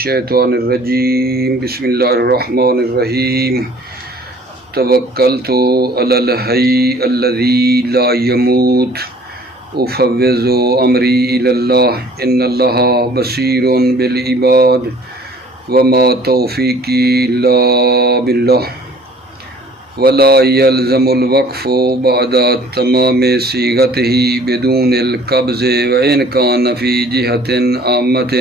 الشیطان الرجیم بسم اللہ الرحمن الرحیم توکلت علی الحی الذی لا یموت افوض امری الی اللہ ان اللہ بصیر بالعباد وما توفیقی الا باللہ ولا يلزم الوقف بعد تمام صيغته بدون القبض وإن كان في جهة عامة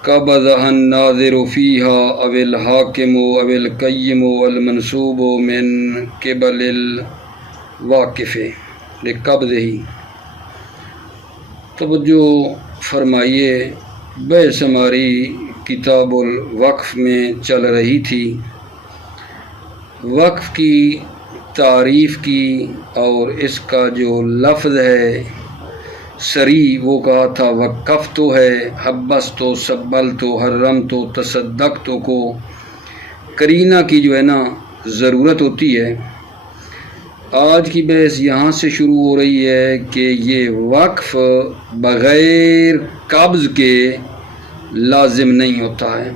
قبضها الناظر فيها أو الحاكم أو القيم والمنسوب من قبل الواقف لقبضه۔ توجہ فرمائیے، بحث ہماری کتاب الوقف میں چل رہی تھی، وقف کی تعریف کی، اور اس کا جو لفظ ہے سری وہ کہا تھا وقف تو ہے، حبس تو، سبل تو، حرم تو، تصدق تو کو قرینہ کی جو ہے نا ضرورت ہوتی ہے۔ آج کی بحث یہاں سے شروع ہو رہی ہے کہ یہ وقف بغیر قبض کے لازم نہیں ہوتا ہے،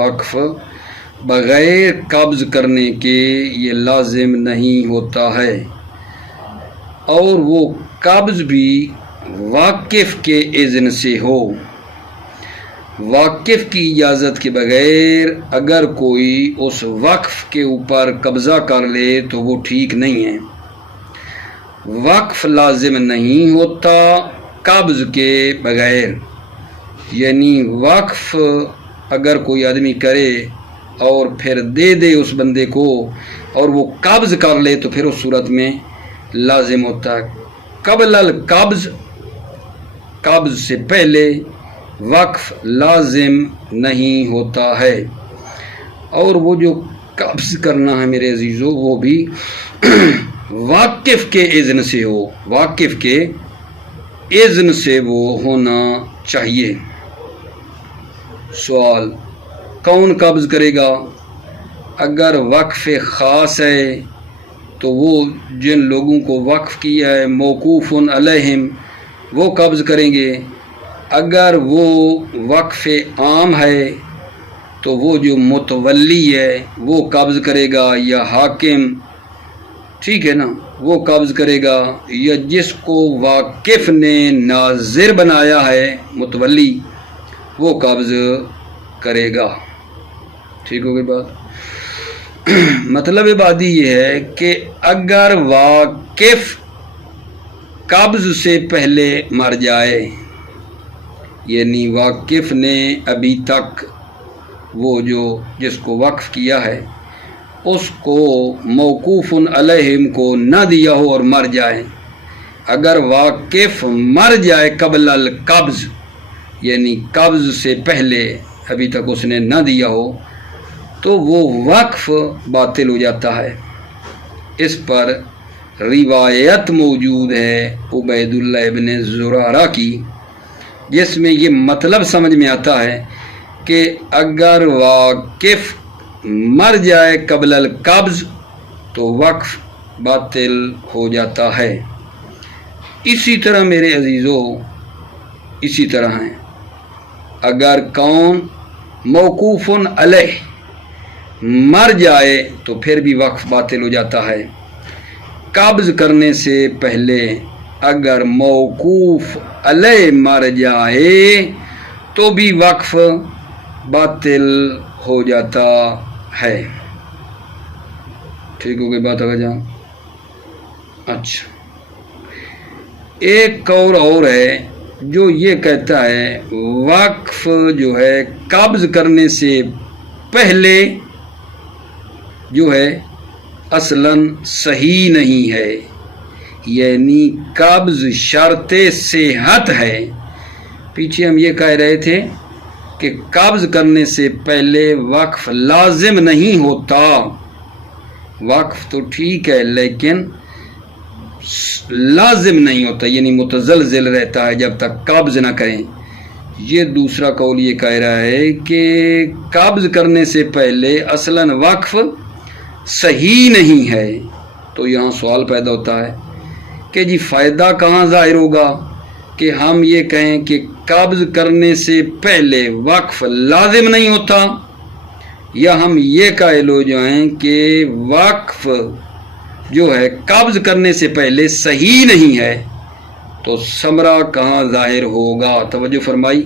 وقف بغیر قبض کرنے کے یہ لازم نہیں ہوتا ہے، اور وہ قبض بھی واقف کے اذن سے ہو۔ واقف کی اجازت کے بغیر اگر کوئی اس وقف کے اوپر قبضہ کر لے تو وہ ٹھیک نہیں ہے۔ وقف لازم نہیں ہوتا قبض کے بغیر، یعنی وقف اگر کوئی آدمی کرے اور پھر دے دے اس بندے کو اور وہ قبض کر لے تو پھر اس صورت میں لازم ہوتا ہے۔ قبل القبض، قبض سے پہلے وقف لازم نہیں ہوتا ہے، اور وہ جو قبض کرنا ہے میرے عزیزو وہ بھی واقف کے اذن سے ہو، واقف کے اذن سے وہ ہونا چاہیے۔ سوال، کون قبض کرے گا؟ اگر وقف خاص ہے تو وہ جن لوگوں کو وقف کیا ہے موقوف علیہم وہ قبض کریں گے۔ اگر وہ وقف عام ہے تو وہ جو متولی ہے وہ قبض کرے گا، یا حاکم، ٹھیک ہے نا، وہ قبض کرے گا، یا جس کو واقف نے ناظر بنایا ہے متولی وہ قبض کرے گا۔ ٹھیک ہو گئی بات؟ مطلب بات یہ ہے کہ اگر واقف قبض سے پہلے مر جائے، یعنی واقف نے ابھی تک وہ جو جس کو وقف کیا ہے اس کو موقوف علیہم کو نہ دیا ہو اور مر جائے، اگر واقف مر جائے قبل القبض، یعنی قبض سے پہلے ابھی تک اس نے نہ دیا ہو، تو وہ وقف باطل ہو جاتا ہے۔ اس پر روایت موجود ہے عبید اللہ ابن زرارہ کی، جس میں یہ مطلب سمجھ میں آتا ہے کہ اگر واقف مر جائے قبل القبض تو وقف باطل ہو جاتا ہے۔ اسی طرح میرے عزیزو، اسی طرح ہیں، اگر کون موقوف علیہ مر جائے تو پھر بھی وقف باطل ہو جاتا ہے۔ قبض کرنے سے پہلے اگر موقوف علیہ مر جائے تو بھی وقف باطل ہو جاتا ہے۔ ٹھیک ہو گئی بات آگے جان؟ اچھا، ایک قول اور ہے جو یہ کہتا ہے وقف جو ہے قبض کرنے سے پہلے جو ہے اصلاً صحیح نہیں ہے، یعنی قبض شرط صحت ہے۔ پیچھے ہم یہ کہہ رہے تھے کہ قبض کرنے سے پہلے وقف لازم نہیں ہوتا، وقف تو ٹھیک ہے لیکن لازم نہیں ہوتا، یعنی متزلزل رہتا ہے جب تک قبض نہ کریں۔ یہ دوسرا قول یہ کہہ رہا ہے کہ قبض کرنے سے پہلے اصلاً وقف صحیح نہیں ہے۔ تو یہاں سوال پیدا ہوتا ہے کہ جی فائدہ کہاں ظاہر ہوگا؟ کہ ہم یہ کہیں کہ قبض کرنے سے پہلے وقف لازم نہیں ہوتا، یا ہم یہ قائل ہو جائیں کہ وقف جو ہے قبض کرنے سے پہلے صحیح نہیں ہے، تو ثمرہ کہاں ظاہر ہوگا؟ توجہ فرمائی،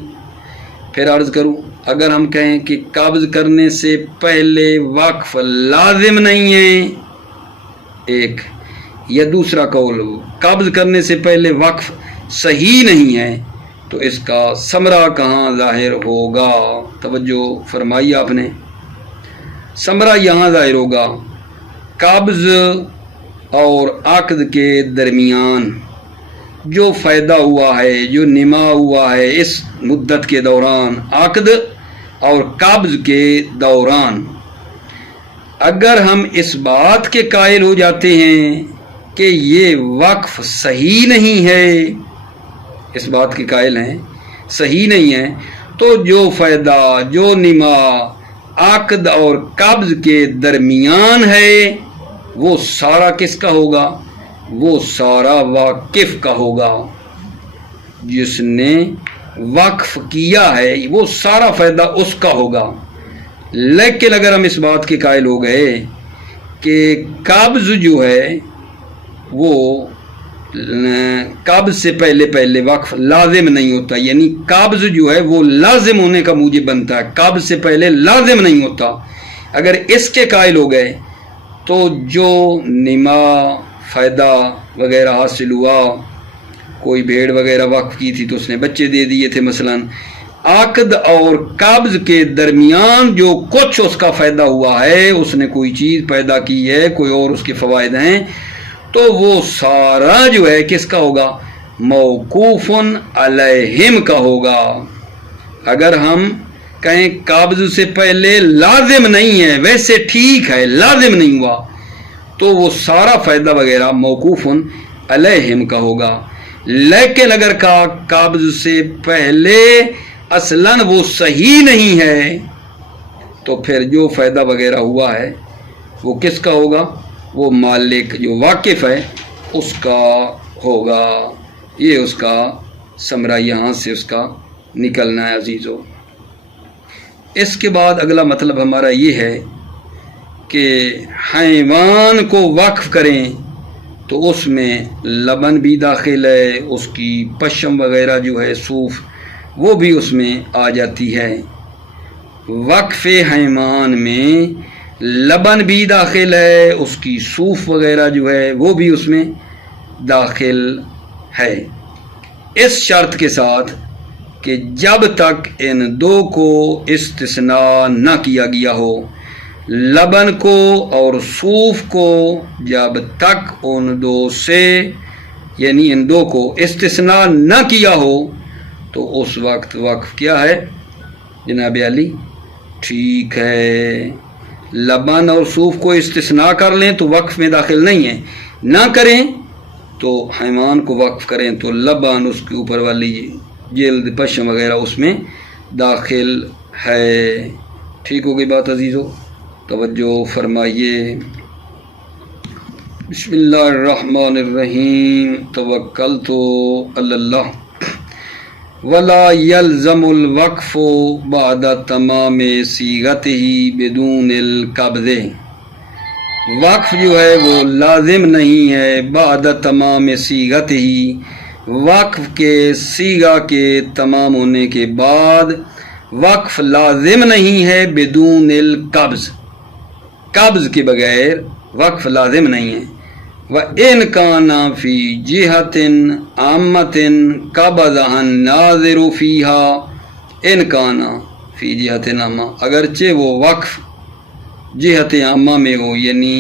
پھر عرض کروں، اگر ہم کہیں کہ قبض کرنے سے پہلے وقف لازم نہیں ہے ایک، یا دوسرا قول قبض کرنے سے پہلے وقف صحیح نہیں ہے، تو اس کا ثمرہ کہاں ظاہر ہوگا؟ توجہ فرمائی آپ نے، ثمرہ یہاں ظاہر ہوگا قبض اور عقد کے درمیان جو فائدہ ہوا ہے، جو نما ہوا ہے اس مدت کے دوران، عقد اور قبض کے دوران، اگر ہم اس بات کے قائل ہو جاتے ہیں کہ یہ وقف صحیح نہیں ہے، اس بات کے قائل ہیں صحیح نہیں ہے، تو جو فائدہ، جو نما عقد اور قبض کے درمیان ہے، وہ سارا کس کا ہوگا؟ وہ سارا واقف کا ہوگا، جس نے وقف کیا ہے وہ سارا فائدہ اس کا ہوگا۔ لیکن اگر ہم اس بات کے قائل ہو گئے کہ قبض جو ہے وہ قبض سے پہلے وقف لازم نہیں ہوتا، یعنی قبض جو ہے وہ لازم ہونے کا موجب بنتا ہے، قبض سے پہلے لازم نہیں ہوتا، اگر اس کے قائل ہو گئے تو جو نما فائدہ وغیرہ حاصل ہوا، کوئی بھیڑ وغیرہ وقف کی تھی تو اس نے بچے دے دیے تھے مثلا، عقد اور قبض کے درمیان جو کچھ اس کا فائدہ ہوا ہے، اس نے کوئی چیز پیدا کی ہے، کوئی اور اس کے فوائد ہیں، تو وہ سارا جو ہے کس کا ہوگا؟ موقوف علیہم کا ہوگا۔ اگر ہم کہیں قبض سے پہلے لازم نہیں ہے، ویسے ٹھیک ہے لازم نہیں ہوا، تو وہ سارا فائدہ وغیرہ موقوف علیہم کا ہوگا۔ لیکن اگر کہا قبض سے پہلے اصلاً وہ صحیح نہیں ہے، تو پھر جو فائدہ وغیرہ ہوا ہے وہ کس کا ہوگا؟ وہ مالک جو واقف ہے اس کا ہوگا۔ یہ اس کا ثمرہ یہاں سے اس کا نکلنا ہے عزیزو۔ اس کے بعد اگلا مطلب ہمارا یہ ہے کہ حیوان کو وقف کریں تو اس میں لبن بھی داخل ہے، اس کی پشم وغیرہ جو ہے صوف وہ بھی اس میں آ جاتی ہے۔ وقف حیوان میں لبن بھی داخل ہے، اس کی صوف وغیرہ جو ہے وہ بھی اس میں داخل ہے، اس شرط کے ساتھ کہ جب تک ان دو کو استثناء نہ کیا گیا ہو، لبن کو اور صوف کو جب تک ان دو سے یعنی ان دو کو استثناء نہ کیا ہو تو اس وقت وقف کیا ہے جناب علی؟ ٹھیک ہے، لبن اور صوف کو استثناء کر لیں تو وقف میں داخل نہیں ہے، نہ کریں تو حیوان کو وقف کریں تو لبن، اس کے اوپر والی جلد، پشم وغیرہ اس میں داخل ہے۔ ٹھیک ہو گئی بات عزیزو؟ توجہ فرمائیے۔ بسم اللہ الرحمن الرحیم، توکلت علی اللہ ولا یلزم الوقف بعد تمام صیغتہ بدون القبض۔ وقف جو ہے وہ لازم نہیں ہے بعد تمام صیغتہ، وقف کے صیغہ کے تمام ہونے کے بعد وقف لازم نہیں ہے بدون القبض، قبض کے بغیر وقف لازم نہیں ہے۔ وَإِنْ كَانَ فِي جِهَةٍ عَامَّةٍ قَبَضَهَا النَّاظِرُ فِيهَا، إِنْ كَانَ فِي جِهَةٍ عَامَّةٍ، اگرچہ وہ وقف جہت عامہ میں ہو، یعنی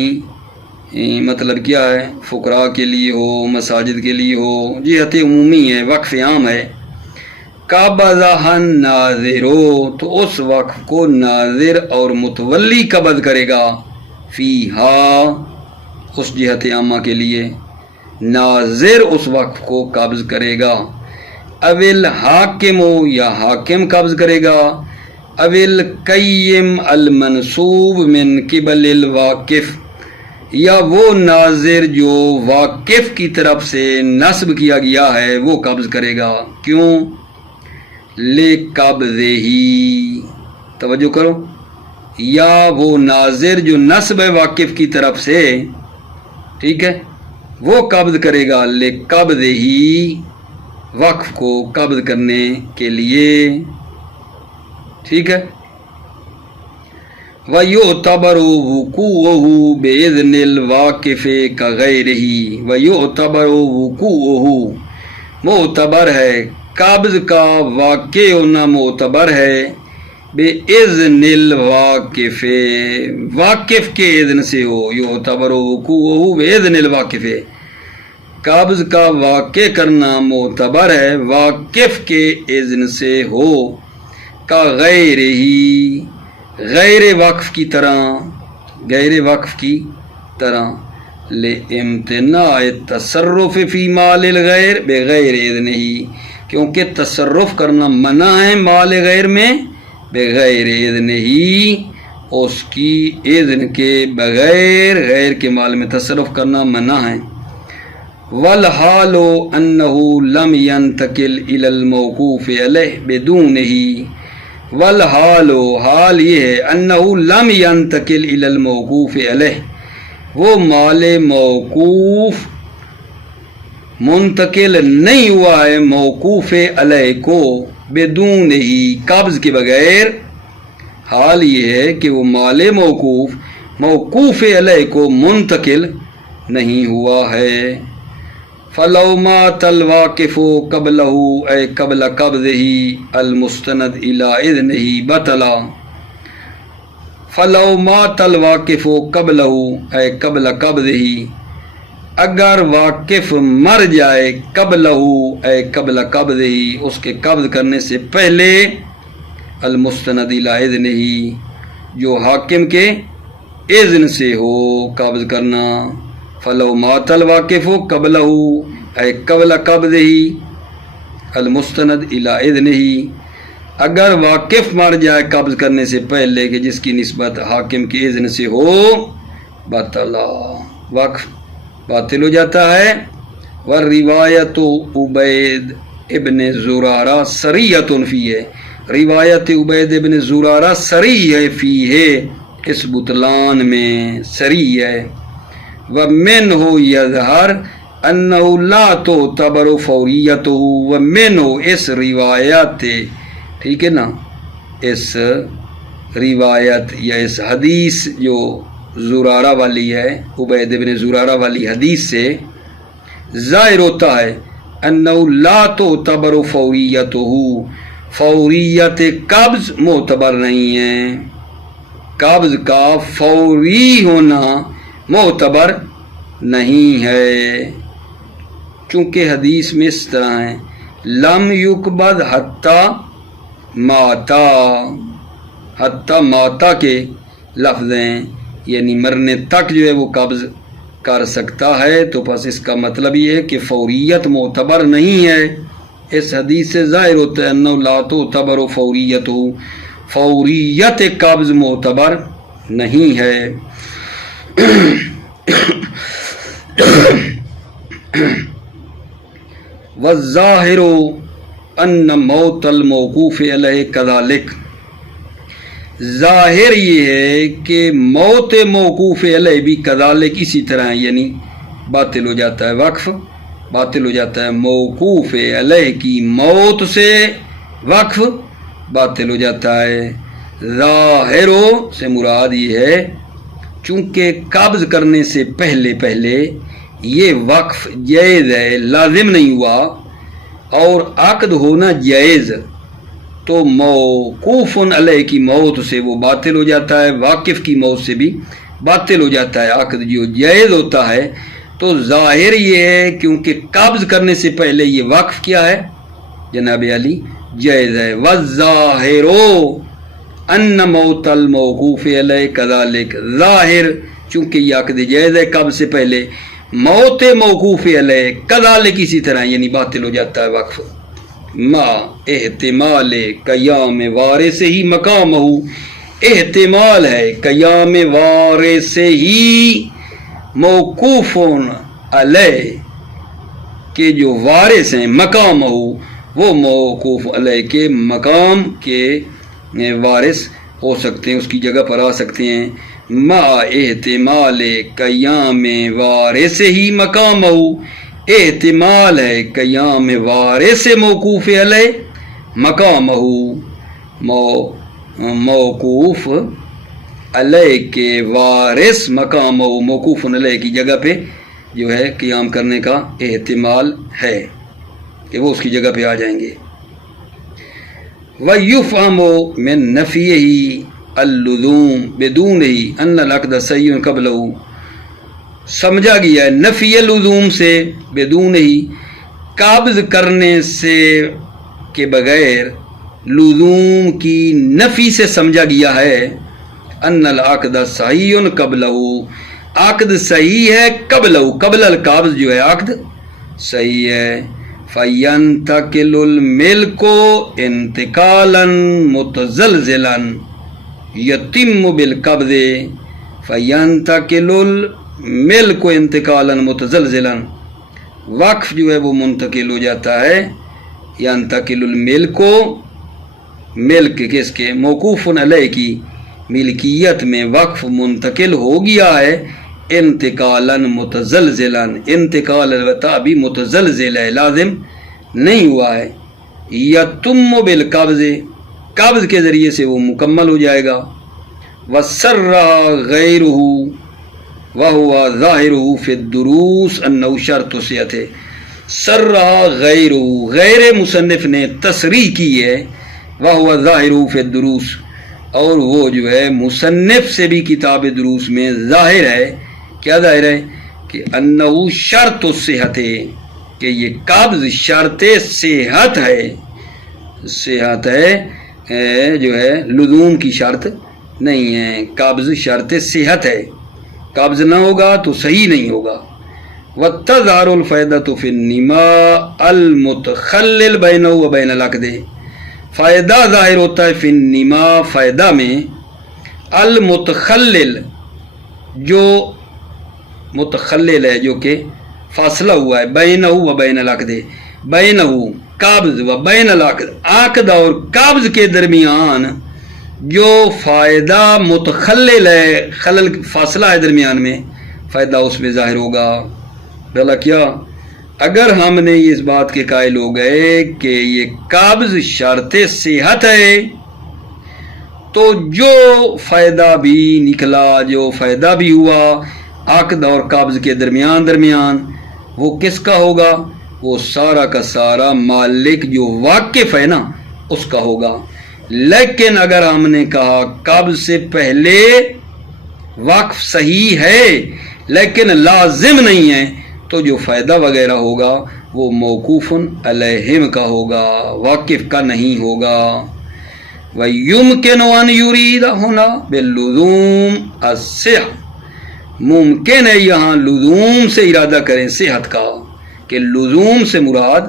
مطلب کیا ہے، فقراء کے لیے ہو، مساجد کے لیے ہو، جہت عمومی ہے، وقف عام ہے۔ قَبَضَهَا النَّاظِرُ، تو اس وقف کو ناظر اور متولی قبض کرے گا، فیہا، اس جہت عامہ کے لیے ناظر اس وقف کو قبض کرے گا، اول حاکم، یا حاکم قبض کرے گا، اول قیم المنصوب من قبل الواقف، یا وہ ناظر جو واقف کی طرف سے نصب کیا گیا ہے وہ قبض کرے گا. کیوں؟ لِقَبْضِهِ، توجہ کرو، یا وہ ناظر جو نصب ہے واقف کی طرف سے، ٹھیک ہے، وہ قبض کرے گا. لِقَبْضِهِ، وقف کو قبض کرنے کے لیے، ٹھیک ہے. وَيُعْتَبَرُ وُقُوعُهُ بِإِذْنِ الْوَاقِفِ كَغَيْرِهِ. وَيُعْتَبَرُ وُقُوعُهُ، معتبر ہے، قبض کا واقع ہونا معتبر ہے. بِإِذْنِ الْوَاقِفِ، واقف کے اذن سے ہو. يُعْتَبَرُ وُقُوعُهُ بِإِذْنِ الْوَاقِفِ، قبض کا واقع کرنا معتبر ہے واقف کے اذن سے ہو. كَغَيْرِهِ، غیر وقف کی طرح، غیر وقف کی طرح. لِامْتِنَاعِ التَّصَرُّفِ فِي مَالِ الْغَيْرِ بِغَيْرِ إِذْنِهِ، کیونکہ تصرف کرنا منع ہے مال غیر میں بغیر اذنہ، اس کی اذن کے بغیر غیر کے مال میں تصرف کرنا منع ہے. وَالْحَالُ أَنَّهُ لَمْ يَنْتَقِلْ إِلَى الْمَوْقُوفِ عَلَيْهِ بِدُونِهِ. والحال، حال یہ ہے، انہو لم ینتقل الی الموقوف علیہ، وہ مال موقوف منتقل نہیں ہوا ہے موقوف علیہ کو بدون ہی، قبض کے بغیر. حال یہ ہے کہ وہ مال موقوف موقوف علیہ کو منتقل نہیں ہوا ہے. فَلَوْ مَاتَ الْوَاقِفُ قَبْلَهُ اے قبل قبضه المستند إِلَىٰ إِذْنِهِ بَطَلَ. فَلَوْ مَاتَ الْوَاقِفُ قَبْلَهُ اے قبل قبضه، اگر واقف مر جائے قبلہ اے قبل قبضه، اس کے قبض کرنے سے پہلے، المستند إِلَىٰ إِذْنِهِ، جو حاکم کے اذن سے ہو قبض کرنا. فَلَوْ مَاتَ الْوَاقِفُ قَبْلَهُ اے قبل قبضه المستند إِلَىٰ إِذْنِهِ، اگر واقف مر جائے قبض کرنے سے پہلے کہ جس کی نسبت حاکم کے اذن سے ہو، بطلا، وقف باطل ہو جاتا ہے. وَالرِّوَایَةُ عُبَیدَ ابن زُرَارَہ صَرِیَّۃٌ فِیہ، روایت عبید ابن زُرَارَہ صریح ہے فیہ، اس بطلان میں صریح ہے. وَمِنْهُ يَظْهَرُ أَنَّهُ لَا تُعْتَبَرُ فَوْرِيَّتُهُ. وَمِنْهُ، اس روایت، ٹھیک ہے نا، اس روایت یا اس حدیث جو زرارہ والی ہے، عبید ابن زرارہ والی حدیث سے ظاہر ہوتا ہے أَنَّهُ لَا تُعْتَبَرُ فَوْرِيَّتُهُ، فوریت قبض معتبر نہیں ہے، قبض کا فوری ہونا معتبر نہیں ہے. چونکہ حدیث میں اس طرح ہے، لم یقبض حتی ماتا، حتی ماتا کے لفظ ہیں، یعنی مرنے تک جو ہے وہ قبض کر سکتا ہے. تو پس اس کا مطلب یہ ہے کہ فوریت معتبر نہیں ہے. اس حدیث سے ظاہر ہوتا ہے انہو لا تعتبر فوریت، فوریت قبض معتبر نہیں ہے. والظاہر ان موت الموقوف علیہ کذالک، ظاہر یہ ہے کہ موت موقوف علیہ بھی کذالک اسی طرح، یعنی باطل ہو جاتا ہے، وقف باطل ہو جاتا ہے. موقوف علیہ کی موت سے وقف باطل ہو جاتا ہے. ظاہر سے مراد یہ ہے چونکہ قبض کرنے سے پہلے یہ وقف جائز ہے، لازم نہیں ہوا، اور عقد ہونا جائز، تو موقوف علیہ کی موت سے وہ باطل ہو جاتا ہے، واقف کی موت سے بھی باطل ہو جاتا ہے عقد جو جائز ہوتا ہے. تو ظاہر یہ ہے کیونکہ قبض کرنے سے پہلے یہ وقف کیا ہے جناب علی، جائز ہے. والظاہر ان موت الموقوف علیہ کذالک، ظاہر چونکہ یہ عقد جائز ہے قبض سے پہلے، موت موقوف علیہ کذالک اسی طرح، یعنی باطل ہو جاتا ہے وقف. ما احتمال قیام وارث ہی مقامہ، احتمال ہے قیام وارث ہی موقوفن علیہ کے جو وارث ہیں، مقام وہ موقوف علیہ کے مقام کے وارث ہو سکتے ہیں، اس کی جگہ پر آ سکتے ہیں، ما احتمال قیام وارث ہی مقام احتمال ہے قیام وارث موقوف علیہ مقام موقوف علیہ کے وارث مقام موقوف علیہ کی جگہ پہ جو ہے قیام کرنے کا احتمال ہے کہ وہ اس کی جگہ پہ آ جائیں گے۔ وَيُفْهَمُ مِن نَفْيِهِ اللُّزُومُ بِدُونِهِ أَنَّ الْعَقْدَ صَحِيحٌ قَبْلَهُ، سمجھا گیا ہے نفی لزوم سے، بدونہی قابض کرنے سے کے بغیر، لزوم کی نفی سے سمجھا گیا ہے، ان العقد صحیح قبلہ، عقد صحیح ہے قبلہ، قبل القابض جو ہے عقد صحیح ہے، فینتقل الملک انتقالا متزلزلا یتم بالقبض، فینتقل الملک انتقالا متزلزلا، وقف جو ہے وہ منتقل ہو جاتا ہے، ینتقل الملک، ملک کس کے، موقوف علیہ کی ملکیت میں وقف منتقل ہو گیا ہے، انتقالا متزلزلا، انتقال البتہ ابھی متزلزل ہے، لازم نہیں ہوا ہے، یتم بالقبض، قبض کے ذریعے سے وہ مکمل ہو جائے گا، وسرہ غیرہ وہو ظاہرہ فی الدروس انہ شرط صحت ہے، سرہ غیرہ، غیر مصنف نے تصریح کی ہے، وہو ظاہرہ فی الدروس، اور وہ جو ہے مصنف سے بھی کتاب دروس میں ظاہر ہے، کیا ظاہر ہے کہ انہ شرط صحت ہے، کہ یہ قبض شرط صحت ہے، صحت ہے جو ہے لزوم کی شرط نہیں ہے، قبض شرط صحت ہے، قبض نہ ہوگا تو صحیح نہیں ہوگا۔ وَتَظْهَرُ الْفَائِدَةُ فِي النِّمَاءِ الْمُتَخَلِّلِ بَيْنَهُ وَبَيْنَ الْعَقْدِ، فائدہ ظاہر ہوتا ہے فی النِّمَاء، فائدہ میں، المتخلل، جو متخلل ہے، جو کہ فاصلہ ہوا ہے، بینہ و بین العقد، بینہ قابض و بین العقد، عقد اور قابض کے درمیان جو فائدہ متخلل ہے، خلل فاصلہ ہے درمیان میں، فائدہ اس میں ظاہر ہوگا۔ بھلا کیا اگر ہم نے اس بات کے قائل ہو گئے کہ یہ قابض شرط صحت ہے، تو جو فائدہ بھی نکلا، جو فائدہ بھی ہوا عقد اور قابض کے درمیان وہ کس کا ہوگا؟ وہ سارا کا سارا مالک جو واقف ہے نا اس کا ہوگا۔ لیکن اگر ہم نے کہا قبض سے پہلے وقف صحیح ہے لیکن لازم نہیں ہے، تو جو فائدہ وغیرہ ہوگا وہ موقوف علیہم کا ہوگا، واقف کا نہیں ہوگا۔ وَيُمْكِنُ أَنْ يُرِيدَ هُنَا بِاللُّزُومِ الصِّحَةَ، ممکن ہے یہاں لزوم سے ارادہ کریں صحت کا، کہ لزوم سے مراد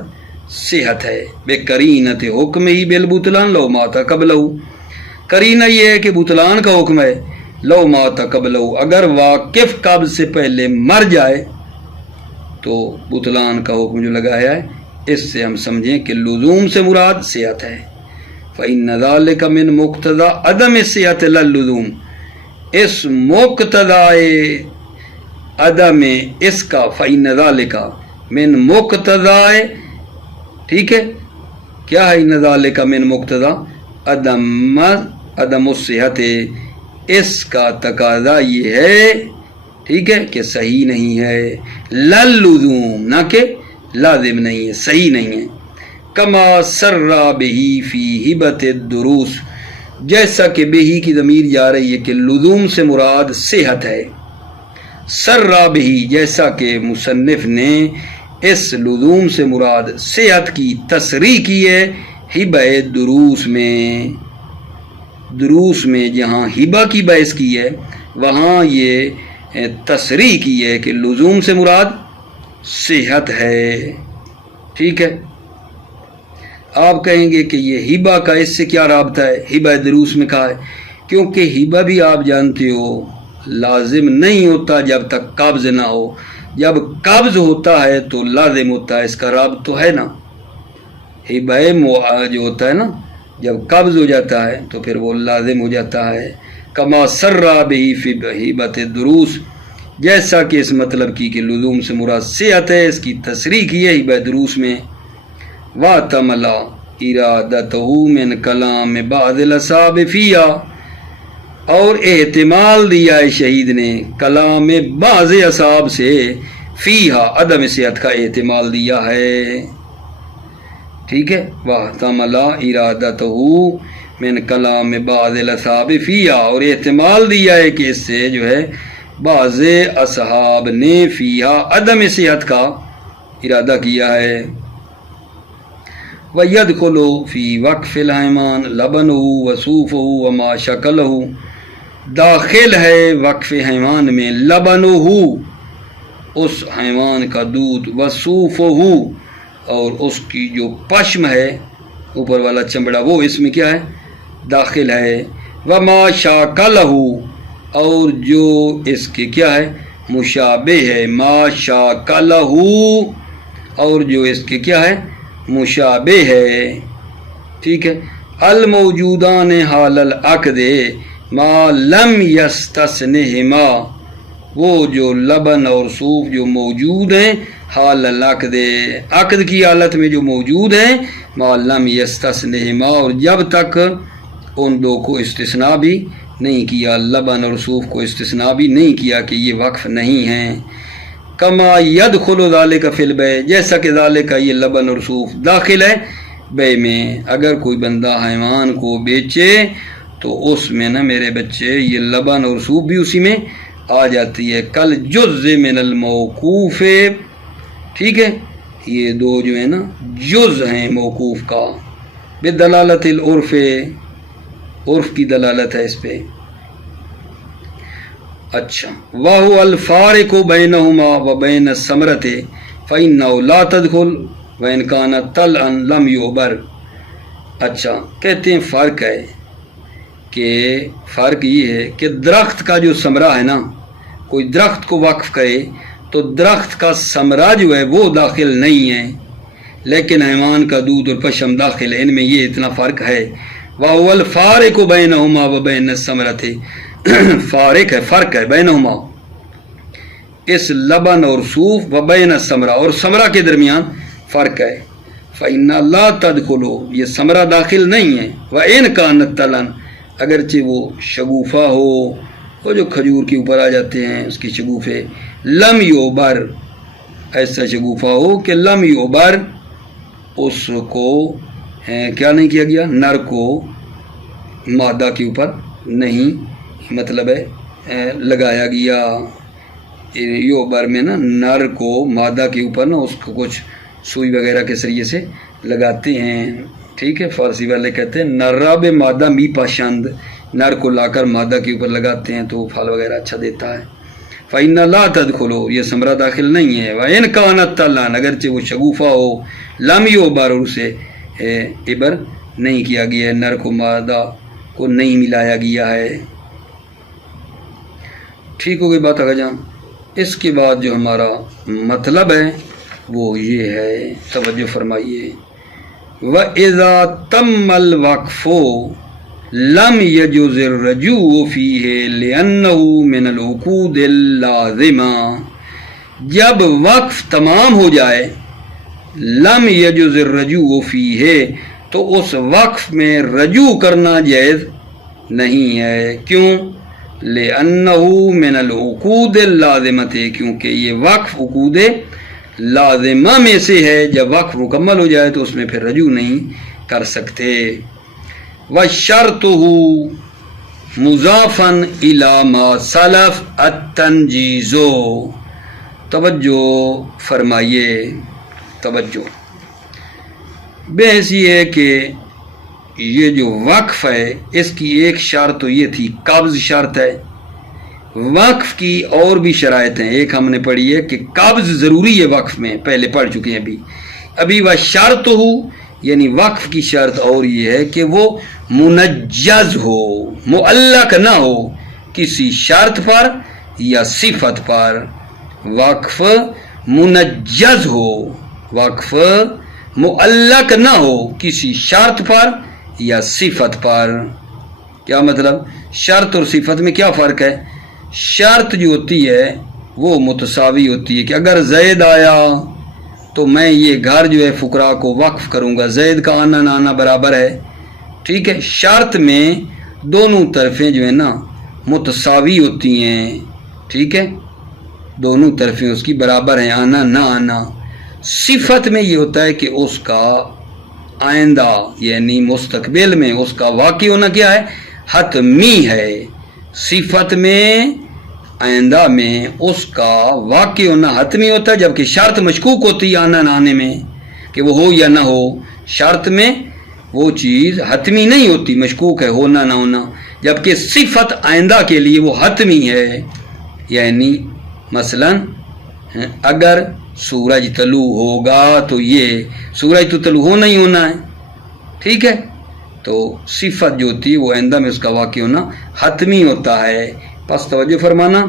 صحت ہے، بے قرینت حکم ہی بالبطلان لو مات قبلہ، قرینہ یہ ہے کہ بطلان کا حکم ہے، لو مات قبلہ، اگر واقف قبض سے پہلے مر جائے تو بطلان کا حکم جو لگایا ہے، اس سے ہم سمجھیں کہ لزوم سے مراد صحت ہے۔ فَإِنَّ ذَلِكَ مِن مُقْتَضَى عَدَمِ الصِّحَةِ لَا اللُّزُومِ، اس مقتضائے عدم اس کا، فَإِنَّ ذَلِكَ مِن مقتضائے، ٹھیک ہے، کیا ہے ان ذَلِكَ مِن مقتضى عدم الصحت، اس کا تقاضا یہ ہے، ٹھیک ہے، کہ صحیح نہیں ہے، للزوم، نہ کہ لازم نہیں ہے، صحیح نہیں ہے۔ کما سرّا بہی فی ہبۃ الدروس، جیسا کہ بہی کی ضمیر جا رہی ہے کہ لزوم سے مراد صحت ہے، سرّا بہی، جیسا کہ مصنف نے اس لزوم سے مراد صحت کی تصریح کی ہے، ہبہ دروس میں، دروس میں جہاں ہبہ کی بحث کی ہے وہاں یہ تصریح کی ہے کہ لزوم سے مراد صحت ہے، ٹھیک ہے۔ آپ کہیں گے کہ یہ ہبہ کا اس سے کیا رابطہ ہے، ہبہ دروس میں کہا ہے، کیونکہ ہبہ بھی آپ جانتے ہو لازم نہیں ہوتا جب تک قبض نہ ہو، جب قبض ہوتا ہے تو لازم ہوتا ہے، اس کا رابط تو ہے نا، ہبہ جو ہوتا ہے نا جب قبض ہو جاتا ہے تو پھر وہ لازم ہو جاتا ہے۔ کما سرا بہی فی ہبۃ دروس، جیسا کہ اس مطلب کی کہ لزوم سے مراد صحت ہے، اس کی تصریح کی ہے ہبہ دروس میں۔ وَاعْتَمَلَ إِرَادَتَهُ مِنْ كَلَامِ بَعْضِ الْأَصْحَابِ فِيهَا، اور احتمال دیا ہے شہید نے کلام بعض اصحاب سے، فیہا عدم صحت کا احتمال دیا ہے، ٹھیک ہے۔ وَاحْتَمَلَ إِرَادَتَهُ مِنْ كَلَامِ بَعْضِ الْأَصْحَابِ فِيہَا، اور احتمال دیا ہے کہ اس سے جو ہے بعض اصحاب نے فیہا عدم صحت کا ارادہ کیا ہے۔ وَيَدْخُلُ فِي وَقْفِ الْحَيْوَانِ لَبَنُهُ وَصُوفُهُ وَمَا شَكَلَهُ، داخل ہے وقف حیوان میں لبنہ، اس حیوان کا دودھ، وصوفہ، اور اس کی جو پشم ہے اوپر والا چمڑا وہ اس میں کیا ہے داخل ہے، وَمَا شَاكَلَهُ، اور جو اس کے کیا ہے مشابہ ہے، ما شَاكَلَهُ، اور جو اس کے کیا ہے مشابہ ہے، ٹھیک ہے۔ الموجودان حال العقد ما لم یستثنہما، وہ جو لبن اور صوف جو موجود ہیں حال العقد، عقد کی حالت میں جو موجود ہیں، ما لم یستثنہما، اور جب تک ان دو کو استثناء بھی نہیں کیا، لبن اور صوف کو استثناء بھی نہیں کیا کہ یہ وقف نہیں ہیں۔ کما یدخل ذالک فی البیع، جیسا کہ ذالک یہ لبن اور صوف داخل ہے بے میں، اگر کوئی بندہ حیوان کو بیچے تو اس میں نا میرے بچے یہ لبن اور صوف بھی اسی میں آ جاتی ہے، کل جز من الموقوف، ٹھیک ہے، یہ دو جو ہے نا جز ہیں موقوف کا، بدلالت العرف، عرف کی دلالت ہے اس پہ۔ اچھا، وَهُوَ الْفَارِقُ بَيْنَهُمَا وَبَيْنَ الثَّمَرَةِ فَإِنَّهُ لَا تَدْخُلُ وَإِنْ كَانَ طَلْعًا لَمْ يُعْبَرْ۔ اچھا کہتے ہیں فرق ہے کہ فرق یہ ہے کہ درخت کا جو ثمرہ ہے نا، کوئی درخت کو وقف کرے تو درخت کا ثمرہ جو ہے وہ داخل نہیں ہے، لیکن حیوان کا دودھ اور پشم داخل ہے، ان میں یہ اتنا فرق ہے۔ وَهُوَ الْفَارِقُ بَيْنَهُمَا وَبَيْنَ الثَّمَرَةِ، فارق ہے، فرق ہے بینہما، اس لبن اور صوف وبین الثمرہ، اور ثمرہ کے درمیان فرق ہے۔ فَإِنَّ لَا تَدْخُلُ، یہ ثمرہ داخل نہیں ہے، وَإِنْ كَانَتْ طَلًا، اگرچہ وہ شگوفہ ہو، وہ جو کھجور کے اوپر آ جاتے ہیں اس کی شگوفے، لم یعبر، ایسا شگوفہ ہو کہ لم یعبر، اس کو کیا نہیں کیا گیا، نر کو مادہ کے اوپر نہیں مطلب ہے لگایا گیا، یعبر میں نا نر کو مادہ کے اوپر نا اس کو کچھ سوئی وغیرہ کے ذریعے سے لگاتے ہیں، ٹھیک ہے، فارسی والے کہتے ہیں نراب مادہ می پاشند، نر کو لا کر مادہ کے اوپر لگاتے ہیں تو پھل وغیرہ اچھا دیتا ہے۔ فَإِنَّ لَا تَدْخُلُ، یہ ثمرہ داخل نہیں ہے، وَإِنْ كَانَتْ طَلًعًا، اگرچہ وہ شگوفہ ہو، لم یعبر، اور اسے عبر نہیں کیا گیا ہے، نر کو مادہ کو نہیں ملایا گیا ہے، ٹھیک ہو گئی بات آگا جان۔ اس کے بعد جو ہمارا مطلب ہے وہ یہ ہے، توجہ فرمائیے، وَإِذَا تَمَّ الْوَقْفُ لَمْ يَجُزِ الرَّجُوعُ فِيهِ لِأَنَّهُ مِنَ الْعُقُودِ اللَّازِمَةِ، جب وقف تمام ہو جائے، لَمْ يَجُزِ الرَّجُوعُ فِيهِ، تو اس وقف میں رجوع کرنا جائز نہیں ہے، کیوں؟ لِأَنَّهُ مِنَ الْعُقُودِ اللَّازِمَةِ، کیونکہ یہ وقف عقود لازمہ میں سے ہے، جب وقف مکمل ہو جائے تو اس میں پھر رجوع نہیں کر سکتے۔ وَشَرْطُهُ مُضَافًا إِلَى مَا سَلَفَ التَّنْجِيزُ، توجہ فرمائیے، توجہ، بحث یہ ہے کہ یہ جو وقف ہے اس کی ایک شرط تو یہ تھی، قبض شرط ہے، وقف کی اور بھی شرائط ہیں، ایک ہم نے پڑھی ہے کہ قبض ضروری ہے وقف میں، پہلے پڑھ چکے ہیں ابھی وہ شرط ہو، یعنی وقف کی شرط اور یہ ہے کہ وہ منجز ہو، معلق نہ ہو، کسی شرط پر یا صفت پر، وقف منجز ہو، وقف معلق نہ ہو کسی شرط پر یا صفت پر۔ کیا مطلب؟ شرط اور صفت میں کیا فرق ہے؟ شرط جو ہوتی ہے وہ متساوی ہوتی ہے کہ اگر زید آیا تو میں یہ گھر جو ہے فقراء کو وقف کروں گا، زید کا آنا نہ آنا برابر ہے، ٹھیک ہے۔ شرط میں دونوں طرفیں جو ہے نا متساوی ہوتی ہیں، ٹھیک ہے، دونوں طرفیں اس کی برابر ہیں، آنا نہ آنا۔ صفت میں یہ ہوتا ہے کہ اس کا آئندہ یعنی مستقبل میں اس کا واقع ہونا کیا ہے؟ حتمی ہے۔ صفت میں آئندہ میں اس کا واقع ہونا حتمی ہوتا ہے، جبکہ شرط مشکوک ہوتی ہے آنا نہ آنے میں کہ وہ ہو یا نہ ہو۔ شرط میں وہ چیز حتمی نہیں ہوتی، مشکوک ہے ہونا نہ ہونا، جبکہ صفت آئندہ کے لیے وہ حتمی ہے۔ یعنی مثلا اگر سورج طلوع ہوگا تو یہ سورج تو طلوع ہونا ہی ہونا ہے، ٹھیک ہے، تو صفت جو ہوتی ہے وہ آئندہ میں اس کا واقع ہونا حتمی ہوتا ہے۔ پس توجہ فرمانا،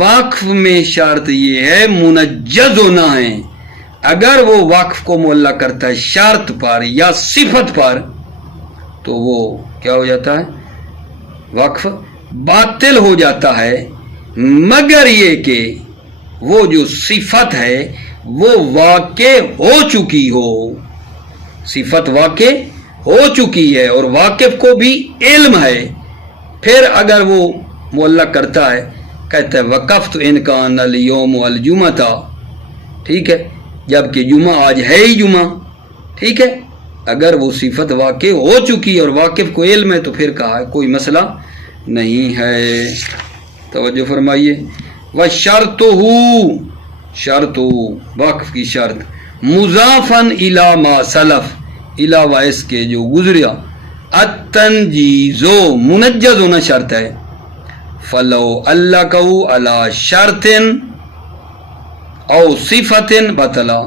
وقف میں شرط یہ ہے منجز ہونا ہے۔ اگر وہ وقف کو معلق کرتا ہے شرط پر یا صفت پر تو وہ کیا ہو جاتا ہے؟ وقف باطل ہو جاتا ہے، مگر یہ کہ وہ جو صفت ہے وہ واقع ہو چکی ہو، صفت واقع ہو چکی ہے اور واقف کو بھی علم ہے۔ پھر اگر وہ معلق کرتا ہے، کہتا ہے وقفت ان کان الیوم والجمعہ، ٹھیک ہے، جبکہ جمعہ آج ہے ہی جمعہ، ٹھیک ہے، اگر وہ صفت واقع ہو چکی اور واقف کو علم ہے تو پھر کہا ہے کوئی مسئلہ نہیں ہے۔ توجہ فرمائیے، وَشَرْطُهُ، شرط وقف کی شرط مضافن الی ما سلف، علاوہ اس کے جو گزریا، التنجیز منجز ہونا شرط ہے۔ فلو علقہ علی شرط او صفت بطلا،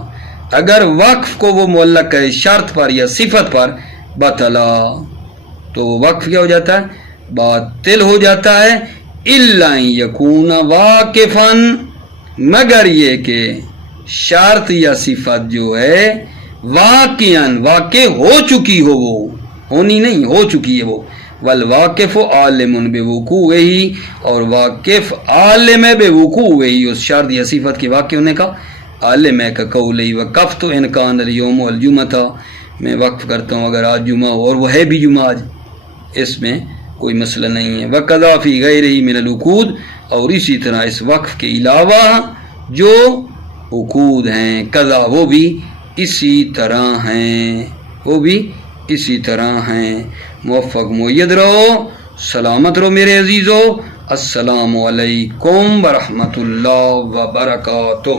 اگر وقف کو وہ معلق کرے شرط پر یا صفت پر بطلا تو وقف کیا ہو جاتا ہے؟ باطل ہو جاتا ہے۔ الا یکون واقفا، مگر یہ کہ شرط یا صفت جو ہے واقعاً واقع ہو چکی ہو، وہ ہونی نہیں، ہو چکی ہے وہ۔ والواقف عالم بوقوعہ، اور واقف عالم بوقوعہ، اس شرط یا صفت کے واقع ہونے کا عالم ہے۔ کا قول وقفت ان کان الیوم والجمعہ، میں وقف کرتا ہوں اگر آج جمعہ ہو، اور وہ ہے بھی جمعہ آج، اس میں کوئی مسئلہ نہیں ہے۔ وقضا فی غیرہ من العقود، اور اسی طرح اس وقف کے علاوہ جو عقود ہیں قضا وہ بھی اسی طرح ہیں، وہ بھی اسی طرح ہیں۔ موفق مؤید رہو، سلامت رہو میرے عزیزو۔ السلام علیکم ورحمۃ اللہ وبرکاتہ۔